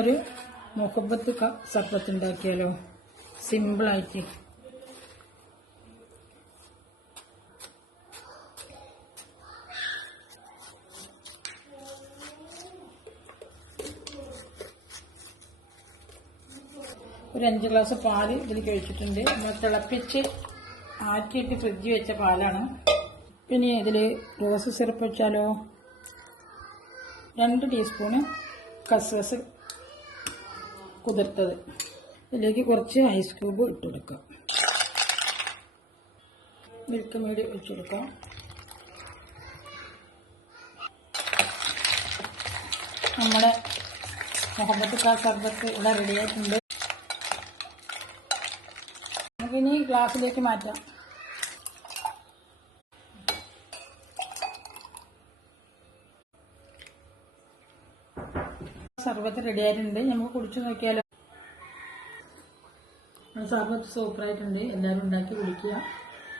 ഒരു മുഹബത്ത് സർബത്ത് ഉണ്ടാക്കിയാലോ, സിമ്പിളായിട്ട്. ഒരു 5 ഗ്ലാസ് പാല് ഇതിലേക്ക് ഒഴിച്ചിട്ടുണ്ട്. നമ്മൾ തിളപ്പിച്ച് ആറ്റിയിട്ട് ഫ്രിഡ്ജിൽ വെച്ച പാലാണ്. പിന്നെ ഇതിൽ റോസ് സിറപ്പ് വെച്ചാലോ. 2 ടീസ്പൂണ് കസ്കസ് കുതിർത്തത്. ഇതിലേക്ക് കുറച്ച് ഐസ് ക്യൂബ് ഇട്ട് കൊടുക്കാം. മിൽക്ക് മേഡ് ഒഴിച്ചെടുക്കാം. നമ്മുടെ മുഹബത്ത് സർബത്ത് ഇവിടെ റെഡിയായിട്ടുണ്ട്. നമുക്കിനി ഗ്ലാസ്സിലേക്ക് മാറ്റാം. സർബത്ത് റെഡിയായിട്ടുണ്ട്. നമുക്ക് കുടിച്ചു നോക്കിയാലോ. സർബത്ത് സൂപ്പറായിട്ടുണ്ട്. എല്ലാവരും ഉണ്ടാക്കി കുടിക്കുക.